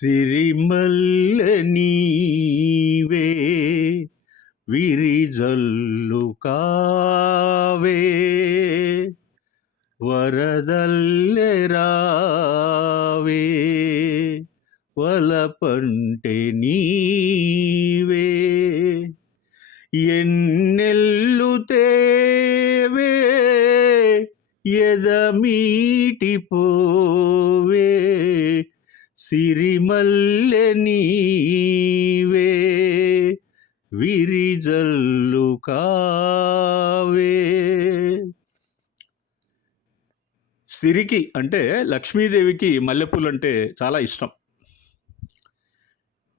సిరిమల్ల నీవే విరిజల్లు కావే. వరదల్లెరావే వలపంటే నీవే. ఎన్నెల్లు తేవే ఎదమీటి పోవే. సిరిమల్లె నీవే విరిజల్లు కావే. సిరికి అంటే లక్ష్మీదేవికి మల్లెపూలు అంటే చాలా ఇష్టం.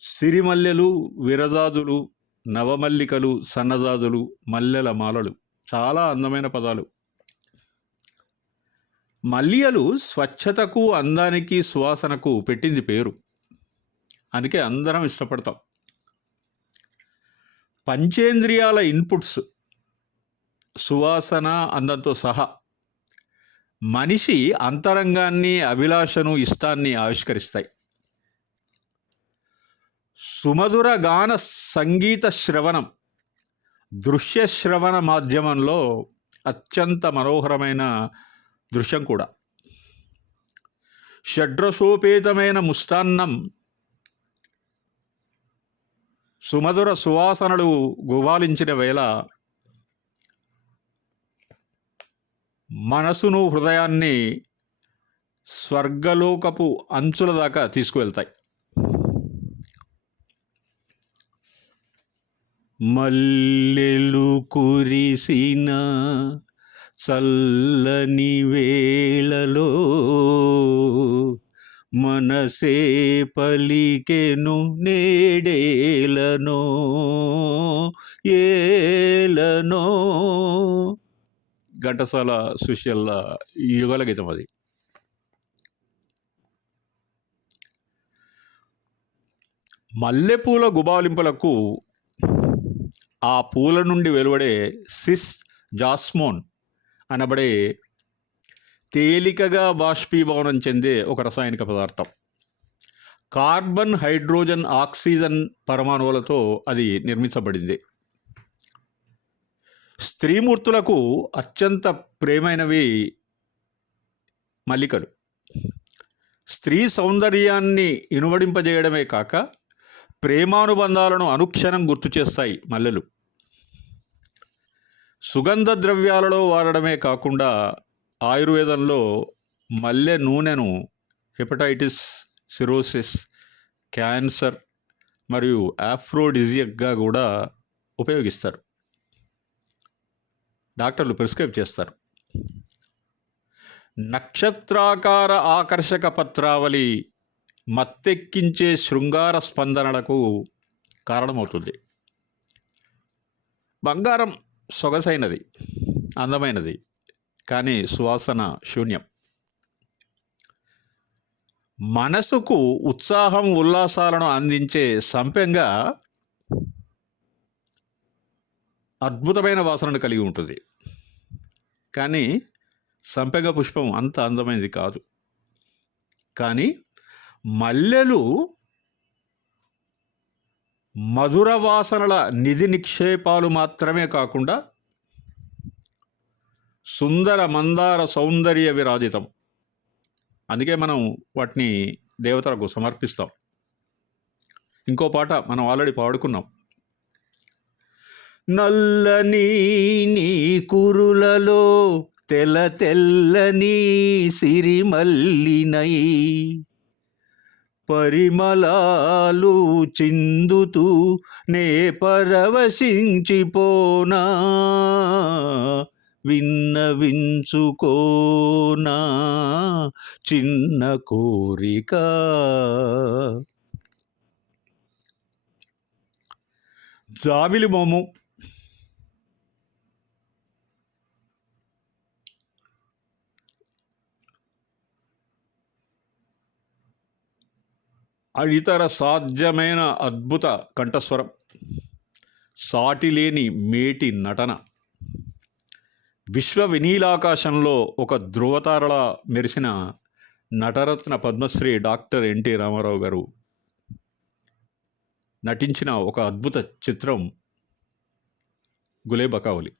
సిరిమల్లెలు విరజాజులు నవమల్లికలు సన్నజాజులు మల్లెల మాలలు చాలా అందమైన పదాలు. మల్లియలు స్వచ్ఛతకు అందానికి సువాసనకు పెట్టింది పేరు. అందుకే అందరం ఇష్టపడతాం. పంచేంద్రియాల ఇన్పుట్స్ సువాసన అందంతో సహా. మనిషి అంతరంగాన్ని అభిలాషను ఇష్టాన్ని ఆవిష్కరిస్తాయి. సుమధుర గాన సంగీత శ్రవణం దృశ్య శ్రవణ మాధ్యమంలో అత్యంత మనోహరమైన దృశ్యం కూడా. షడ్రసోపేతమైన ముష్టాన్నం సుమధుర సువాసనలు గువాలించిన వేళ మనసును హృదయాన్ని స్వర్గలోకపు అంచుల దాకా తీసుకువెళ్తాయి. మల్లెలు కురిసిన చల్లని వేళలో మనసే పలికెను నేడేలనో ఏలనో. ఘటసాల సుశీల యుగల గీతం అది. మల్లెపూల గుబాలింపులకు ఆ పూల నుండి వెలువడే సిస్ జాస్మోన్ అనబడే తేలికగా బాష్పీభవనం చెందే ఒక రసాయనిక పదార్థం. కార్బన్ హైడ్రోజన్ ఆక్సిజన్ పరమాణువులతో అది నిర్మించబడింది. స్త్రీమూర్తులకు అత్యంత ప్రేమైనవి మల్లికలు. స్త్రీ సౌందర్యాన్ని ఇనువడింపజేయడమే కాక ప్రేమానుబంధాలను అనుక్షణం గుర్తు చేస్తాయి మల్లెలు. సుగంధ ద్రవ్యాలలో వాడడమే కాకుండా ఆయుర్వేదంలో మల్లె నూనెను హెపటైటిస్ సిరోసిస్ క్యాన్సర్ మరియు ఆఫ్రోడిజియక్గా కూడా ఉపయోగిస్తారు. డాక్టర్లు ప్రిస్క్రైబ్ చేస్తారు. నక్షత్రాకార ఆకర్షక పత్రావళి మత్తెక్కించే శృంగార స్పందనలకు కారణమవుతుంది. బంగారం సొగసైనది అందమైనది కానీ సువాసన శూన్యం. మనసుకు ఉత్సాహం ఉల్లాసాలను అందించే సంపెంగా అద్భుతమైన వాసనను కలిగి ఉంటుంది. కానీ సంపెంగ పుష్పం అంత అందమైనది కాదు. కానీ మల్లెలు మధుర వాసనల నిధి నిక్షేపాలు మాత్రమే కాకుండా సుందర మందార సౌందర్య విరాజితం. అందుకే మనం వాటిని దేవతలకు సమర్పిస్తాం. ఇంకో పాట మనం ఆల్రెడీ పాడుకున్నాం. నల్లని నీ కురులలో తెల్ల తెల్లని సిరిమల్లినై పరిమళాలు చిందుతూ నే పరవశించిపోనా? విన్నవించుకోనా చిన్న కోరిక. జాబిలి మోము ఇతర సాధ్యమైన అద్భుత కంఠస్వరం. సాటిలేని మేటి నటన. విశ్వ వినీలాకాశంలో ఒక ధృవతారలా మెరిసిన Nataratna Padmashri doctor N T Rama Rao గారు నటించిన ఒక అద్భుత చిత్రం గులేబకావలి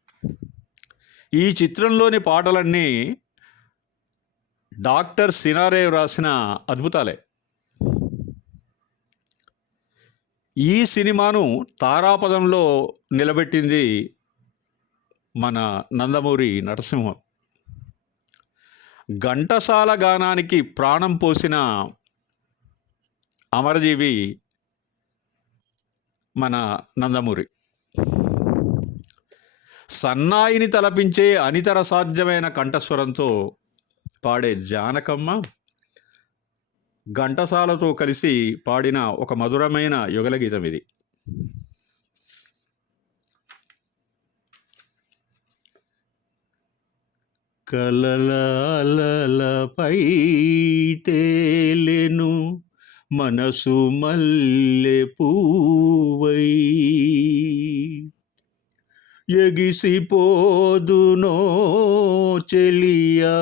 ఈ చిత్రంలోని పాటలన్నీ డాక్టర్ సినారే రాసిన అద్భుతాలే. ఈ సినిమాను తారాపదంలో నిలబెట్టింది మన నందమూరి నరసింహం. ఘంటసాల గానానికి ప్రాణం పోసిన అమరజీవి మన నందమూరి. సన్నాయిని తలపించే అనితర సాధ్యమైన కంఠస్వరంతో పాడే జానకమ్మ ఘంటసాలతో కలిసి పాడిన ఒక మధురమైన యుగలగీతం ఇది. కలలపై తేలెను మనసు మల్లె పూవై. ఎగిసిపోదునో చెలియా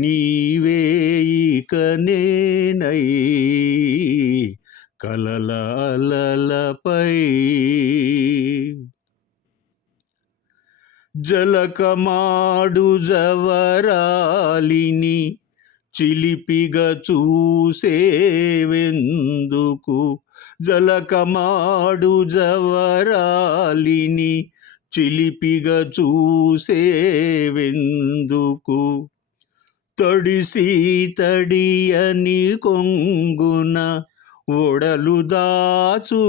నీవే ఇక నేనై జలకమాడు జవరాలిని చిలిపిగా చూసేవెందుకు? జలకమాడు జవరాలిని చిలిపిగా చూసేవెందుకు? తడిసి తడియని కొంగున ఒడలు దాచుకున్నందుకు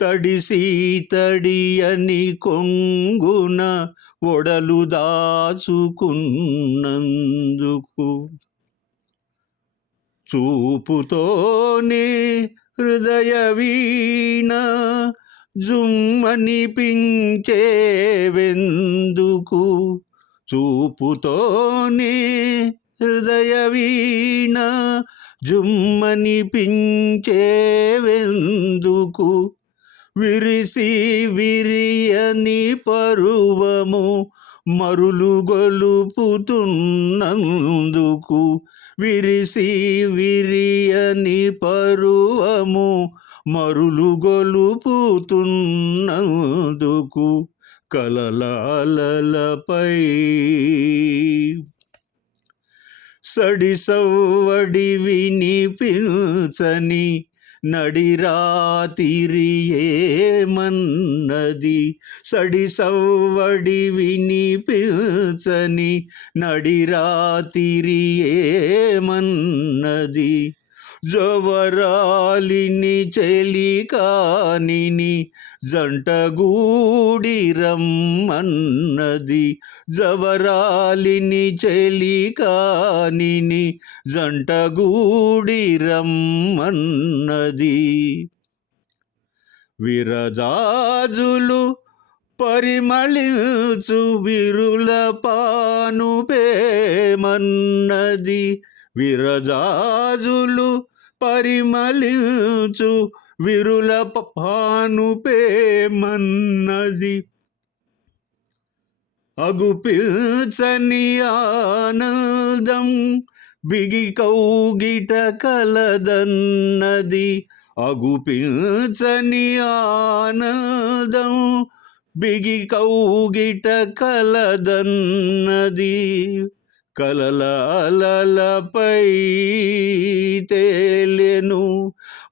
తడిసి తడియని కొంగున ఒడలు దాచుకున్నందుకు చూపుతోనే హృదయ వీణ జుమ్మనిపించేవెందుకు చూపుతోనే హృదయ వీణ జుమ్మనిపించేవెందుకు విరిసి విరియని పరువము మరులు గొలుపుతున్నందుకు? విరిసి విరియని పరువము మరులు గొలుపుతున్నందుకు? కలలాలపై సడి సవ్వడి వినిపించని నడిరాతిరి ఏమన్నది? సడి సవ్వడి వినిపించని నడిరాతిరి ఏమన్నది? జవరాలిని చెలికానిని జంటగూడి రమ్మన్నది. జవరాలిని చెలికానిని జంటగూడి రమ్మన్నది. విరజాజులు పరిమళించు విరుల పానుపేమన్నది. విరజాజులు పరిమళించు విరుల పానుపేమన్నది. అగుపిల్చని ఆనందం బిగి కౌగిట కలదన్నది. అగుపిల్చని ఆనందం బిగి కౌగిట కలదన్నది. కలల అలలపై తేలెను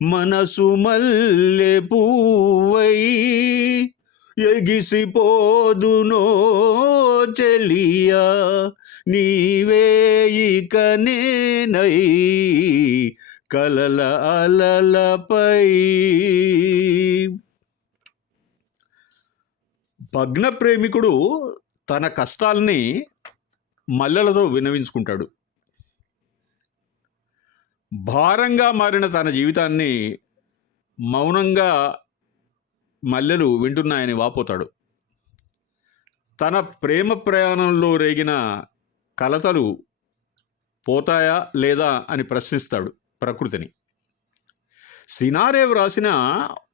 మనసు మల్లె పూవై ఎగిసిపోదునో చెలియా నీవేయిక నేనై కలల అలలపై భగ్న ప్రేమికుడు తన కష్టాల్ని మల్లెలతో విన్నవించుకుంటాడు. భారంగా మారిన తన జీవితాన్ని మౌనంగా మల్లెలు వింటున్నాయని వాపోతాడు. తన ప్రేమ ప్రయాణంలో రేగిన కలతలు పోతాయా లేదా అని ప్రశ్నిస్తాడు ప్రకృతిని. సినారేవ్ రాసిన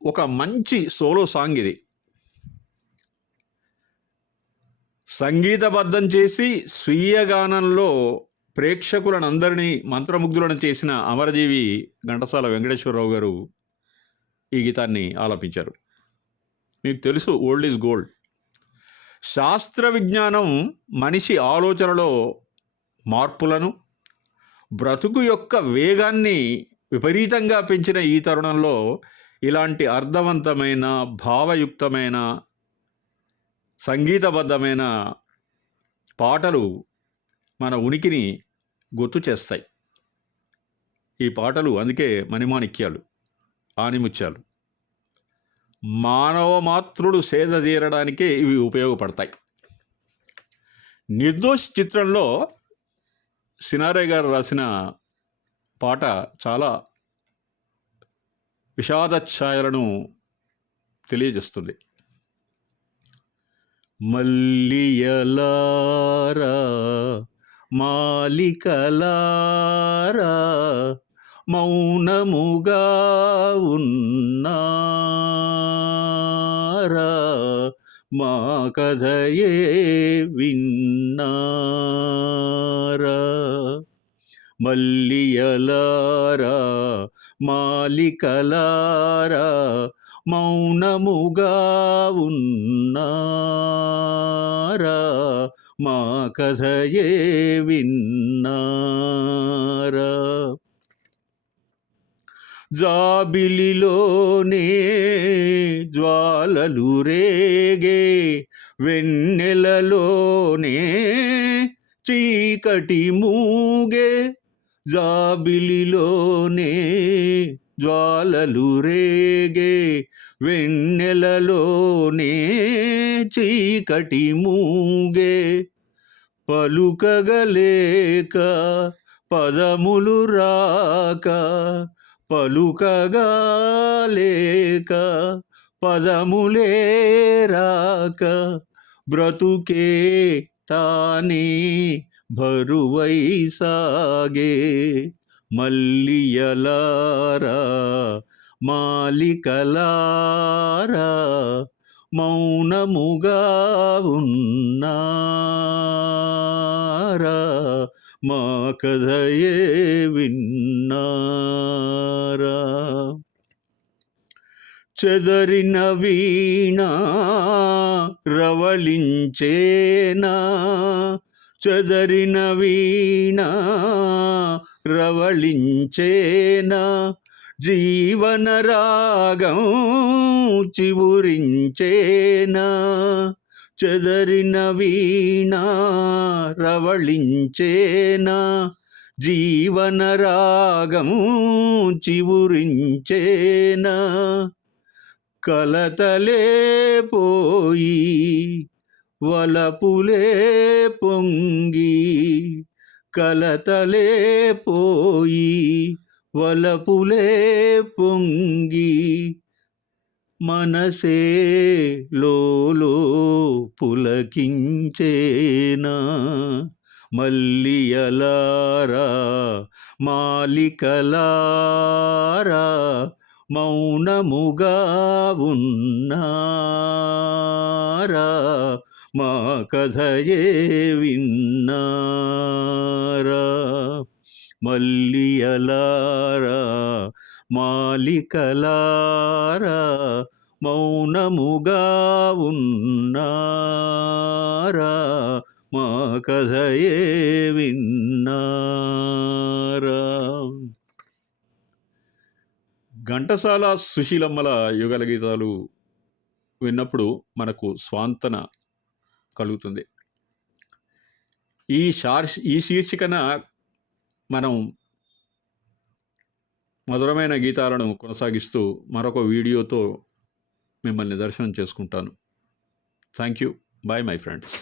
ఒక మంచి సోలో సాంగ్ ఇది. సంగీతబద్ధం చేసి స్వీయ గానంలో ప్రేక్షకులను అందరినీ మంత్రముగ్ధులను చేసిన అమరజీవి ఘంటసాల వెంకటేశ్వరరావు గారు ఈ గీతాన్ని ఆలపించారు. మీకు తెలుసు ఓల్డ్ ఈజ్ గోల్డ్. శాస్త్ర విజ్ఞానం మనిషి ఆలోచనలో మార్పులను బ్రతుకు యొక్క వేగాన్ని విపరీతంగా పెంచిన ఈ తరుణంలో ఇలాంటి అర్థవంతమైన భావయుక్తమైన సంగీతబద్ధమైన పాటలు మన ఉనికిని గుర్తు చేస్తాయి. ఈ పాటలు అందుకే మణిమాణిక్యాలు ఆనిముత్యాలు. మానవ మాతృడు సేద తీరడానికే ఇవి ఉపయోగపడతాయి. నిర్దోష్ చిత్రంలో సినారే గారు రాసిన పాట చాలా విషాద ఛాయలను తెలియజేస్తుంది. మల్లియలారా మాలికలారా మౌనముగా ఉన్నారా మా కథయే విన్నారా మల్లియలారా మాలికలారా మౌనముగా ఉన్నారా? మా కథయే విన్నారా? జాబిలిలోనే జ్వాలలు రేగే వెన్నెలలోనే చీకటి మూగే జాబిలిలోనే జ్వాలలు రేగే వెన్నెలలోనే చీకటి మూగే పలుకగలేక పదములు రాక పలుకగా లేక పదములే రాక బ్రతుకే తానే బరువై సాగే మల్లియలారా మాలికలారా మౌనముగా ఉన్నారా? మా కథయే విన్నారా? చెదరిన వీణ రవళించేనా? చెదరిన వీణ రవళించేనా? జీవన రాగం చివురించేనా? చెదరిన వీణ రవళించేనా? జీవన రాగం చివురించేనా? కలతలే పోయి వలపులే పొంగి కలతలే పోయి వలపులే పొంగి మనసే లోలో పులకించేనా? మల్లియలారా మాలికలారా మౌనముగా ఉన్నారా? మా కథయే విన్నారా? మల్లియలారా మాలికలారా మౌనముగా ఉన్నారా మా కథయే విన్నారా. ఘంటసాల సుశీలమ్మల యుగల గీతాలు విన్నప్పుడు మనకు స్వాంతన కలుగుతుంది. ఈ షార్ ఈ శీర్షికన మనం మధురమైన గీతాలను కొనసాగిస్తూ మరొక వీడియోతో మిమ్మల్ని దర్శనం చేసుకుంటాను. Thank you bye my friends